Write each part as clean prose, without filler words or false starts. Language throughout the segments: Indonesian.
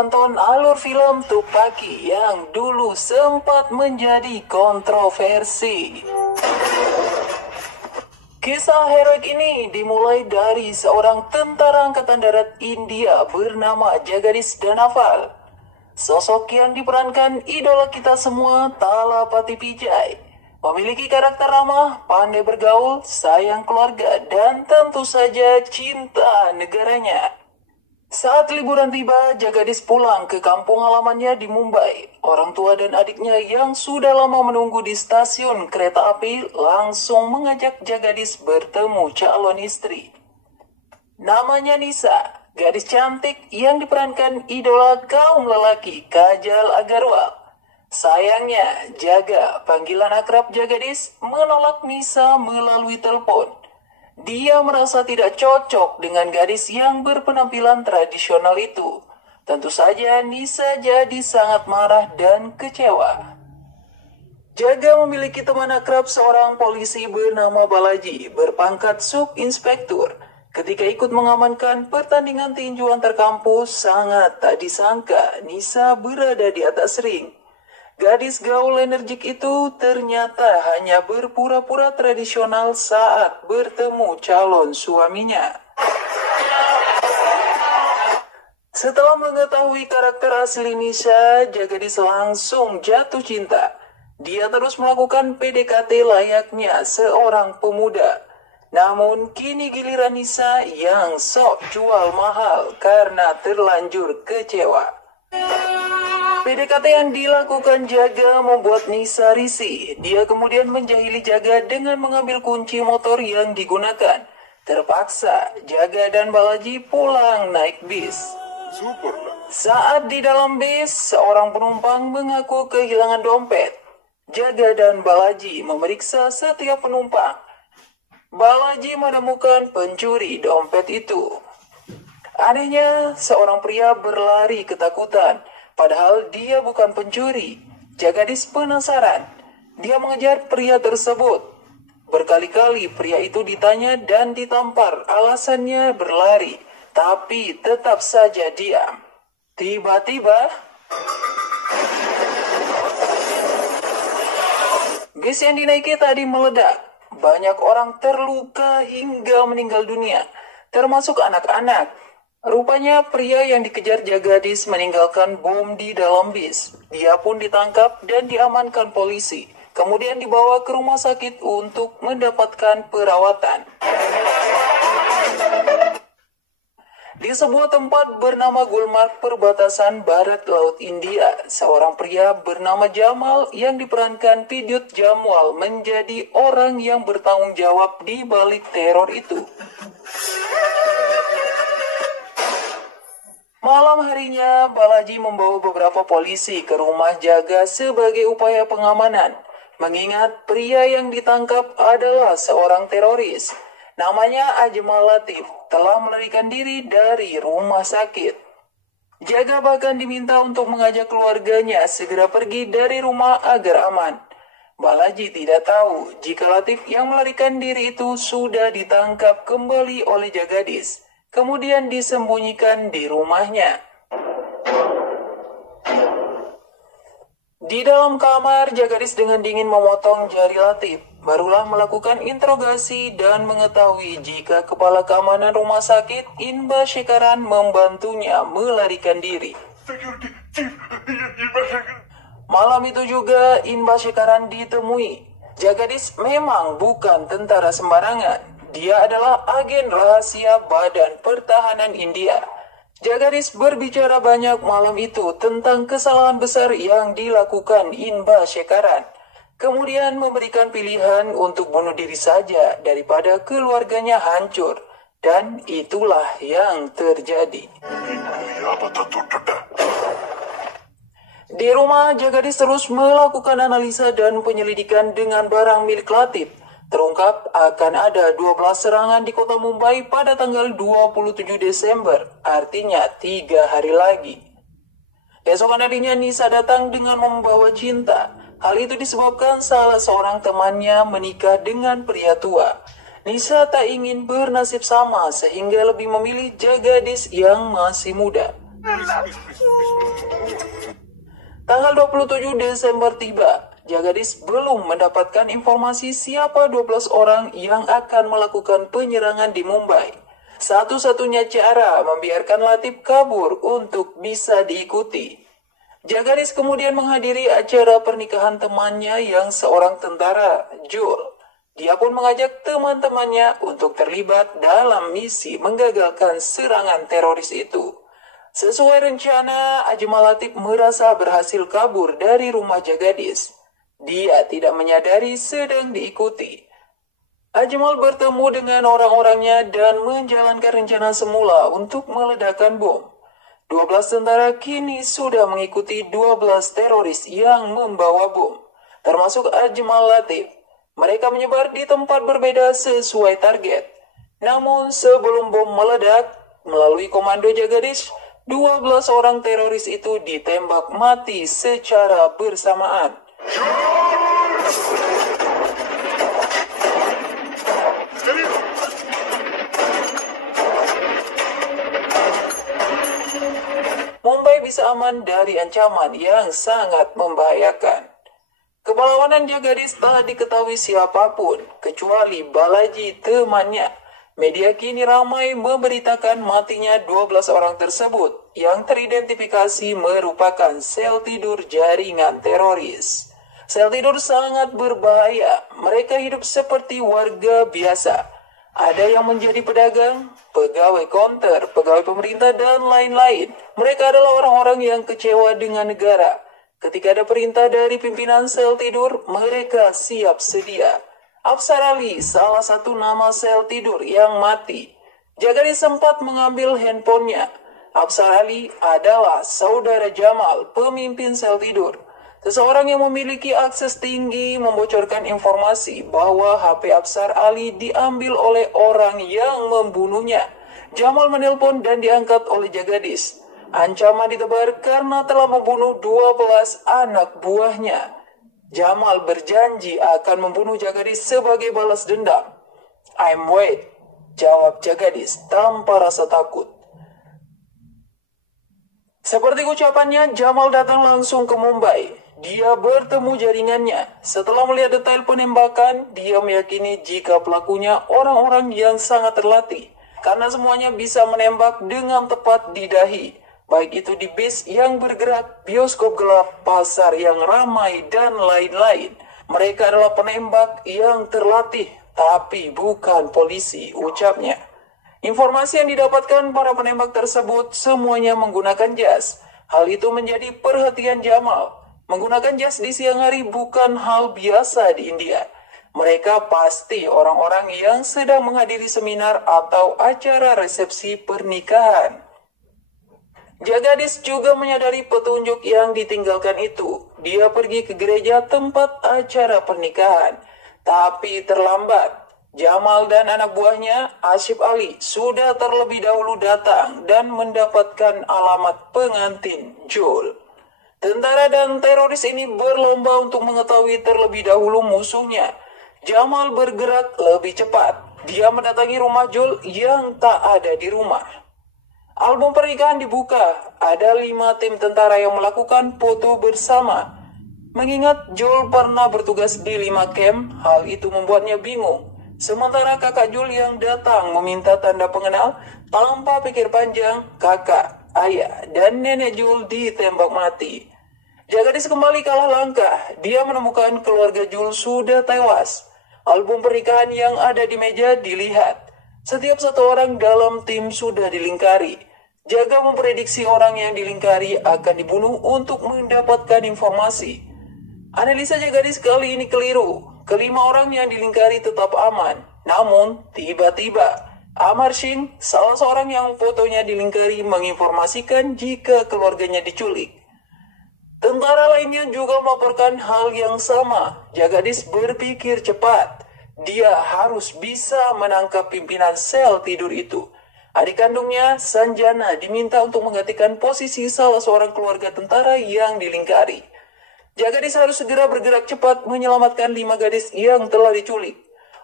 Tonton alur film Tupaki yang dulu sempat menjadi kontroversi. Kisah heroik ini dimulai dari seorang tentara angkatan darat India bernama Jagadish Dhanapal. Sosok yang diperankan idola kita semua, Thalapathy Vijay, memiliki karakter ramah, pandai bergaul, sayang keluarga, dan tentu saja cinta negaranya. Saat liburan tiba, Jagadish pulang ke kampung halamannya di Mumbai. Orang tua dan adiknya yang sudah lama menunggu di stasiun kereta api langsung mengajak Jagadish bertemu calon istri. Namanya Nisa, gadis cantik yang diperankan idola kaum lelaki Kajal Agarwal. Sayangnya, Jaga, panggilan akrab Jagadish, menolak Nisa melalui telepon. Dia merasa tidak cocok dengan gadis yang berpenampilan tradisional itu. Tentu saja Nisa jadi sangat marah dan kecewa. Jaga memiliki teman akrab seorang polisi bernama Balaji, berpangkat sub-inspektur. Ketika ikut mengamankan pertandingan tinju antar kampus, sangat tak disangka Nisa berada di atas ring. Gadis gaul energik itu ternyata hanya berpura-pura tradisional saat bertemu calon suaminya. Setelah mengetahui karakter asli Nisa, Jagadish langsung jatuh cinta. Dia terus melakukan PDKT layaknya seorang pemuda. Namun kini giliran Nisa yang sok jual mahal karena terlanjur kecewa. PDKT yang dilakukan Jaga membuat Nisa risih. Dia kemudian menjahili Jaga dengan mengambil kunci motor yang digunakan. Terpaksa, Jaga dan Balaji pulang naik bis. Saat di dalam bis, seorang penumpang mengaku kehilangan dompet. Jaga dan Balaji memeriksa setiap penumpang. Balaji menemukan pencuri dompet itu. Anehnya, seorang pria berlari ketakutan. Padahal dia bukan pencuri. Jagadish penasaran. Dia mengejar pria tersebut. Berkali-kali pria itu ditanya dan ditampar. Alasannya berlari, tapi tetap saja diam. Tiba-tiba, bis yang dinaiki tadi meledak. Banyak orang terluka hingga meninggal dunia, termasuk anak-anak. Rupanya pria yang dikejar Jagadish meninggalkan bom di dalam bis. Dia pun ditangkap dan diamankan polisi. Kemudian dibawa ke rumah sakit untuk mendapatkan perawatan. Di sebuah tempat bernama Gulmarg, perbatasan barat laut India, seorang pria bernama Jamal yang diperankan Vidyut Jamwal menjadi orang yang bertanggung jawab di balik teror itu. Malam harinya, Balaji membawa beberapa polisi ke rumah Jaga sebagai upaya pengamanan. Mengingat pria yang ditangkap adalah seorang teroris. Namanya Ajmal Latif, telah melarikan diri dari rumah sakit. Jaga bahkan diminta untuk mengajak keluarganya segera pergi dari rumah agar aman. Balaji tidak tahu jika Latif yang melarikan diri itu sudah ditangkap kembali oleh Jagadish, kemudian disembunyikan di rumahnya. Di dalam kamar, Jagadish dengan dingin memotong jari Latif. Barulah melakukan interogasi dan mengetahui jika kepala keamanan rumah sakit Inba Shekaran membantunya melarikan diri. Malam itu juga Inba Shekaran ditemui. Jagadish memang bukan tentara sembarangan. Dia adalah agen rahasia Badan Pertahanan India. Jagadish berbicara banyak malam itu tentang kesalahan besar yang dilakukan Inba Shekaran. Kemudian memberikan pilihan untuk bunuh diri saja daripada keluarganya hancur. Dan itulah yang terjadi. Di rumah, Jagadish terus melakukan analisa dan penyelidikan dengan barang milik Latif. Terungkap akan ada 12 serangan di kota Mumbai pada tanggal 27 Desember, artinya 3 hari lagi. Keesokan harinya Nisa datang dengan membawa cinta. Hal itu disebabkan salah seorang temannya menikah dengan pria tua. Nisa tak ingin bernasib sama sehingga lebih memilih Jagadish yang masih muda. Tanggal 27 Desember tiba. Jagadis belum mendapatkan informasi siapa 12 orang yang akan melakukan penyerangan di Mumbai. Satu-satunya cara membiarkan Latif kabur untuk bisa diikuti. Jagadis kemudian menghadiri acara pernikahan temannya yang seorang tentara, Jul. Dia pun mengajak teman-temannya untuk terlibat dalam misi menggagalkan serangan teroris itu. Sesuai rencana, Ajmal Latif merasa berhasil kabur dari rumah Jagadis. Dia tidak menyadari sedang diikuti. Ajmal bertemu dengan orang-orangnya dan menjalankan rencana semula untuk meledakkan bom. 12 tentara kini sudah mengikuti 12 teroris yang membawa bom, termasuk Ajmal Latif. Mereka menyebar di tempat berbeda sesuai target. Namun sebelum bom meledak, melalui komando Jagadis, 12 orang teroris itu ditembak mati secara bersamaan. Mumbai bisa aman dari ancaman yang sangat membahayakan. Kepahlawanan Jagadis tak diketahui siapapun, kecuali Balaji temannya. Media kini ramai memberitakan matinya 12 orang tersebut yang teridentifikasi merupakan sel tidur jaringan teroris. Sel tidur sangat berbahaya, mereka hidup seperti warga biasa. Ada yang menjadi pedagang, pegawai konter, pegawai pemerintah, dan lain-lain. Mereka adalah orang-orang yang kecewa dengan negara. Ketika ada perintah dari pimpinan sel tidur, mereka siap sedia. Afsar Ali, salah satu nama sel tidur yang mati. Jagadis sempat mengambil handphonenya. Afsar Ali adalah saudara Jamal, pemimpin sel tidur. Seseorang yang memiliki akses tinggi membocorkan informasi bahwa HP Afsar Ali diambil oleh orang yang membunuhnya. Jamal menelpon dan diangkat oleh Jagadis. Ancaman ditebar karena telah membunuh 12 anak buahnya. Jamal berjanji akan membunuh Jagadis sebagai balas dendam. "I'm wait," jawab Jagadis tanpa rasa takut. Seperti ucapannya, Jamal datang langsung ke Mumbai. Dia bertemu jaringannya. Setelah melihat detail penembakan, dia meyakini jika pelakunya orang-orang yang sangat terlatih. Karena semuanya bisa menembak dengan tepat di dahi. Baik itu di bis yang bergerak, bioskop gelap, pasar yang ramai, dan lain-lain. Mereka adalah penembak yang terlatih, tapi bukan polisi, ucapnya. Informasi yang didapatkan para penembak tersebut semuanya menggunakan jas. Hal itu menjadi perhatian Jamal. Menggunakan jas di siang hari bukan hal biasa di India. Mereka pasti orang-orang yang sedang menghadiri seminar atau acara resepsi pernikahan. Jagadis juga menyadari petunjuk yang ditinggalkan itu. Dia pergi ke gereja tempat acara pernikahan. Tapi terlambat. Jamal dan anak buahnya, Asif Ali, sudah terlebih dahulu datang dan mendapatkan alamat pengantin Jul. Tentara dan teroris ini berlomba untuk mengetahui terlebih dahulu musuhnya. Jamal bergerak lebih cepat. Dia mendatangi rumah Jul yang tak ada di rumah. Album pernikahan dibuka. Ada 5 tim tentara yang melakukan foto bersama. Mengingat Jul pernah bertugas di 5 camp, hal itu membuatnya bingung. Sementara kakak Jul yang datang meminta tanda pengenal, tanpa pikir panjang, kakak, ayah, dan nenek Jul ditembak mati. Jagadis kembali kalah langkah. Dia menemukan keluarga Jul sudah tewas. Album pernikahan yang ada di meja dilihat. Setiap satu orang dalam tim sudah dilingkari. Jaga memprediksi orang yang dilingkari akan dibunuh untuk mendapatkan informasi. Analisa Jagadis kali ini keliru. Kelima orang yang dilingkari tetap aman. Namun, tiba-tiba, Amar Singh, salah seorang yang fotonya dilingkari, menginformasikan jika keluarganya diculik. Tentara lainnya juga melaporkan hal yang sama. Jagadis berpikir cepat. Dia harus bisa menangkap pimpinan sel tidur itu. Adik kandungnya, Sanjana, diminta untuk menggantikan posisi salah seorang keluarga tentara yang dilingkari. Jagadis harus segera bergerak cepat menyelamatkan 5 gadis yang telah diculik.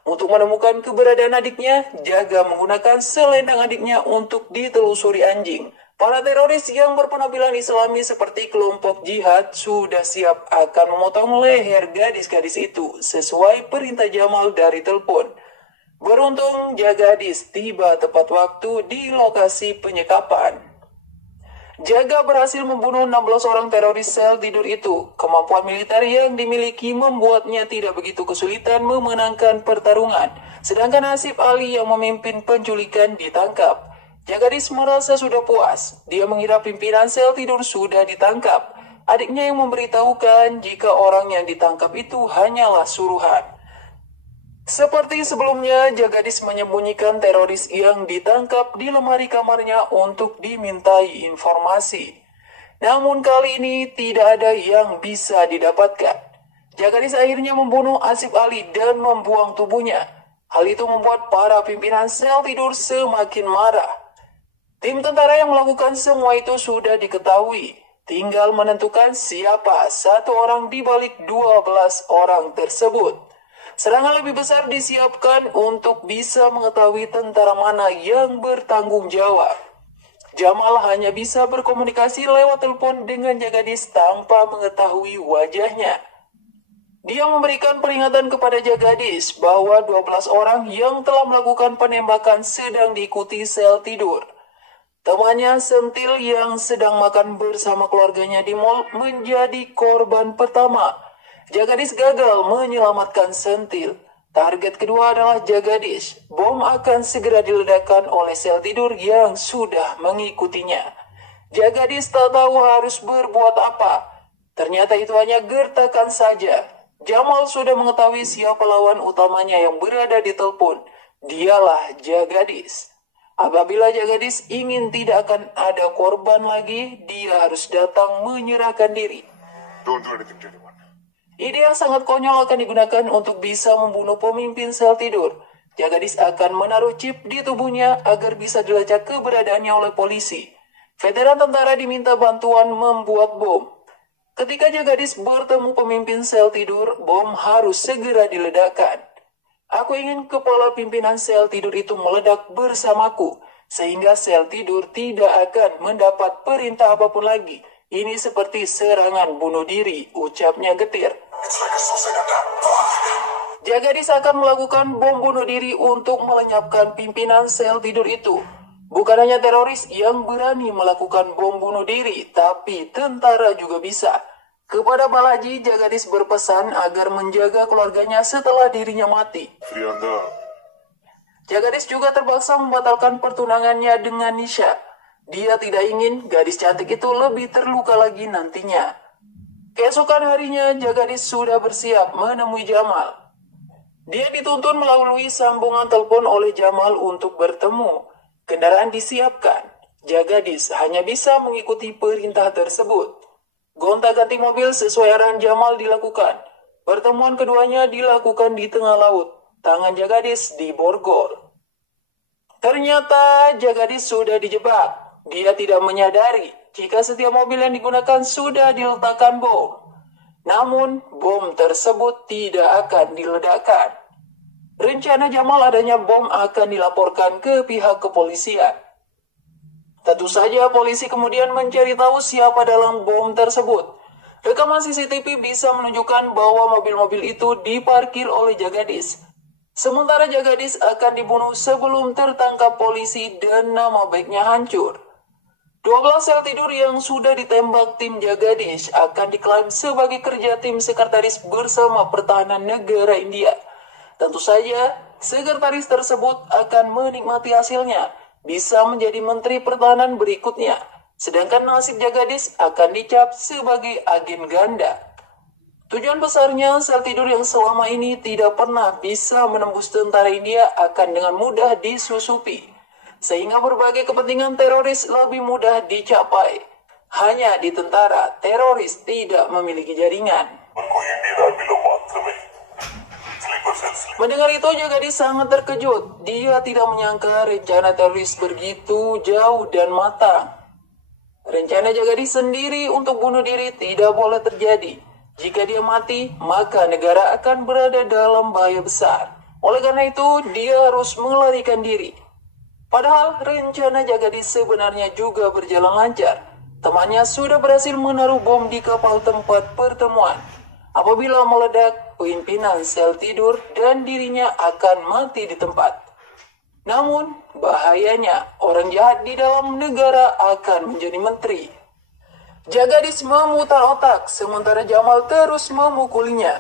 Untuk menemukan keberadaan adiknya, Jaga menggunakan selendang adiknya untuk ditelusuri anjing. Para teroris yang berpenampilan Islami seperti kelompok jihad sudah siap akan memotong leher gadis-gadis itu sesuai perintah Jamal dari telepon. Beruntung Jagadis tiba tepat waktu di lokasi penyekapan. Jaga berhasil membunuh 16 orang teroris sel tidur itu. Kemampuan militer yang dimiliki membuatnya tidak begitu kesulitan memenangkan pertarungan. Sedangkan Asif Ali yang memimpin penculikan ditangkap. Jagadis merasa sudah puas. Dia mengira pimpinan sel tidur sudah ditangkap. Adiknya yang memberitahukan jika orang yang ditangkap itu hanyalah suruhan. Seperti sebelumnya, Jagadis menyembunyikan teroris yang ditangkap di lemari kamarnya untuk dimintai informasi. Namun kali ini tidak ada yang bisa didapatkan. Jagadis akhirnya membunuh Asif Ali dan membuang tubuhnya. Hal itu membuat para pimpinan sel tidur semakin marah. Tim tentara yang melakukan semua itu sudah diketahui. Tinggal menentukan siapa satu orang di balik 12 orang tersebut. Serangan lebih besar disiapkan untuk bisa mengetahui tentara mana yang bertanggung jawab. Jamal hanya bisa berkomunikasi lewat telepon dengan Jagadis tanpa mengetahui wajahnya. Dia memberikan peringatan kepada Jagadis bahwa 12 orang yang telah melakukan penembakan sedang diikuti sel tidur. Temannya Sentil yang sedang makan bersama keluarganya di mal menjadi korban pertama. Jagadis gagal menyelamatkan Sentil. Target kedua adalah Jagadis. Bom akan segera diledakkan oleh sel tidur yang sudah mengikutinya. Jagadis tak tahu harus berbuat apa. Ternyata itu hanya gertakan saja. Jamal sudah mengetahui siapa lawan utamanya yang berada di telepon. Dialah Jagadis. Apabila Jagadis ingin tidak akan ada korban lagi, dia harus datang menyerahkan diri. Don't do anything to anyone. Ide yang sangat konyol akan digunakan untuk bisa membunuh pemimpin sel tidur. Jagadis akan menaruh chip di tubuhnya agar bisa dilacak keberadaannya oleh polisi. Veteran tentara diminta bantuan membuat bom. Ketika Jagadis bertemu pemimpin sel tidur, bom harus segera diledakkan. Aku ingin kepala pimpinan sel tidur itu meledak bersamaku, sehingga sel tidur tidak akan mendapat perintah apapun lagi. Ini seperti serangan bunuh diri, ucapnya getir. It's like a suicide attack. Jagadis akan melakukan bom bunuh diri untuk melenyapkan pimpinan sel tidur itu. Bukan hanya teroris yang berani melakukan bom bunuh diri, tapi tentara juga bisa. Kepada Balaji, Jagadis berpesan agar menjaga keluarganya setelah dirinya mati. Frianda, Jagadis juga terpaksa membatalkan pertunangannya dengan Nisha. Dia tidak ingin gadis cantik itu lebih terluka lagi nantinya. Keesokan harinya, Jagadis sudah bersiap menemui Jamal. Dia dituntun melalui sambungan telepon oleh Jamal untuk bertemu. Kendaraan disiapkan. Jagadis hanya bisa mengikuti perintah tersebut. Gonta-ganti mobil sesuai arahan Jamal dilakukan. Pertemuan keduanya dilakukan di tengah laut. Tangan Jagadis diborgol. Ternyata Jagadis sudah dijebak. Dia tidak menyadari jika setiap mobil yang digunakan sudah diletakkan bom. Namun, bom tersebut tidak akan diledakkan. Rencana Jamal adanya bom akan dilaporkan ke pihak kepolisian. Tentu saja polisi kemudian mencari tahu siapa dalam bom tersebut. Rekaman CCTV bisa menunjukkan bahwa mobil-mobil itu diparkir oleh Jagadis. Sementara Jagadis akan dibunuh sebelum tertangkap polisi dan nama baiknya hancur. 12 sel tidur yang sudah ditembak tim Jagadis akan diklaim sebagai kerja tim sekretaris bersama Pertahanan Negara India. Tentu saja, sekretaris tersebut akan menikmati hasilnya, bisa menjadi Menteri Pertahanan berikutnya. Sedangkan nasib Jagadis akan dicap sebagai agen ganda. Tujuan besarnya, sel tidur yang selama ini tidak pernah bisa menembus tentara India akan dengan mudah disusupi. Sehingga berbagai kepentingan teroris lebih mudah dicapai. Hanya di tentara, teroris tidak memiliki jaringan. Mendengar itu, Jagadis sangat terkejut. Dia tidak menyangka rencana teroris begitu jauh dan matang. Rencana Jagadis sendiri untuk bunuh diri tidak boleh terjadi. Jika dia mati, maka negara akan berada dalam bahaya besar. Oleh karena itu, dia harus melarikan diri. Padahal rencana Jagadis sebenarnya juga berjalan lancar. Temannya sudah berhasil menaruh bom di kapal tempat pertemuan. Apabila meledak, pimpinan sel tidur dan dirinya akan mati di tempat. Namun, bahayanya orang jahat di dalam negara akan menjadi menteri. Jagadis memutar otak, sementara Jamal terus memukulinya.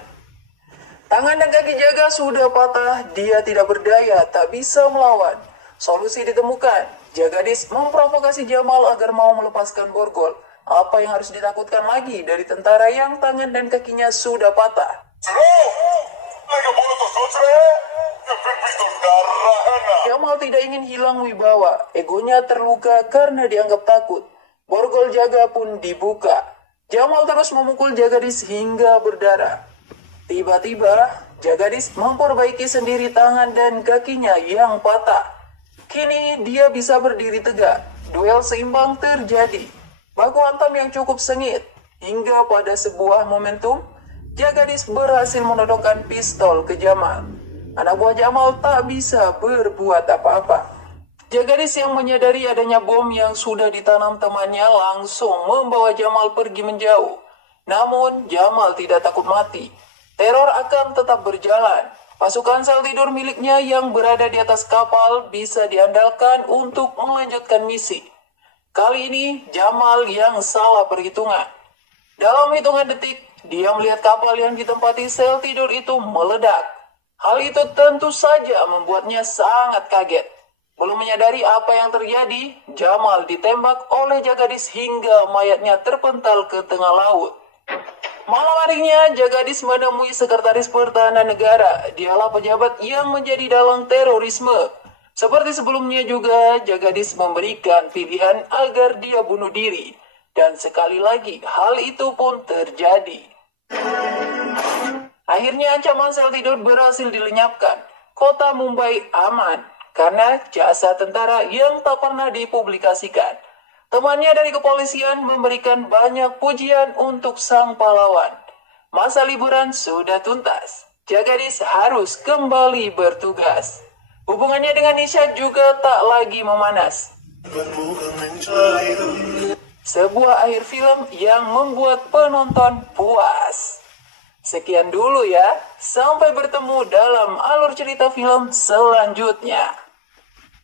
Tangan dan kaki Jaga sudah patah, dia tidak berdaya, tak bisa melawan. Solusi ditemukan, Jagadis memprovokasi Jamal agar mau melepaskan borgol. Apa yang harus ditakutkan lagi dari tentara yang tangan dan kakinya sudah patah? Jamal tidak ingin hilang wibawa, egonya terluka karena dianggap takut. Borgol Jaga pun dibuka. Jamal terus memukul Jagadis hingga berdarah. Tiba-tiba, Jagadis memperbaiki sendiri tangan dan kakinya yang patah. Kini dia bisa berdiri tegak. Duel seimbang terjadi. Baku hantam yang cukup sengit. Hingga pada sebuah momentum, Jagadis berhasil menodongkan pistol ke Jamal. Anak buah Jamal tak bisa berbuat apa-apa. Jagadis yang menyadari adanya bom yang sudah ditanam temannya langsung membawa Jamal pergi menjauh. Namun, Jamal tidak takut mati. Teror akan tetap berjalan. Pasukan sel tidur miliknya yang berada di atas kapal bisa diandalkan untuk melanjutkan misi. Kali ini, Jamal yang salah perhitungan. Dalam hitungan detik, dia melihat kapal yang ditempati sel tidur itu meledak. Hal itu tentu saja membuatnya sangat kaget. Belum menyadari apa yang terjadi, Jamal ditembak oleh Jagadis hingga mayatnya terpental ke tengah laut. Malam harinya, Jagadis menemui Sekretaris Pertahanan Negara. Dialah pejabat yang menjadi dalang terorisme. Seperti sebelumnya juga, Jagadis memberikan pilihan agar dia bunuh diri. Dan sekali lagi, hal itu pun terjadi. Akhirnya ancaman sel tidur berhasil dilenyapkan. Kota Mumbai aman karena jasa tentara yang tak pernah dipublikasikan. Temannya dari kepolisian memberikan banyak pujian untuk sang pahlawan. Masa liburan sudah tuntas. Jagadis harus kembali bertugas. Hubungannya dengan Nisha juga tak lagi memanas. Sebuah akhir film yang membuat penonton puas. Sekian dulu ya. Sampai bertemu dalam alur cerita film selanjutnya.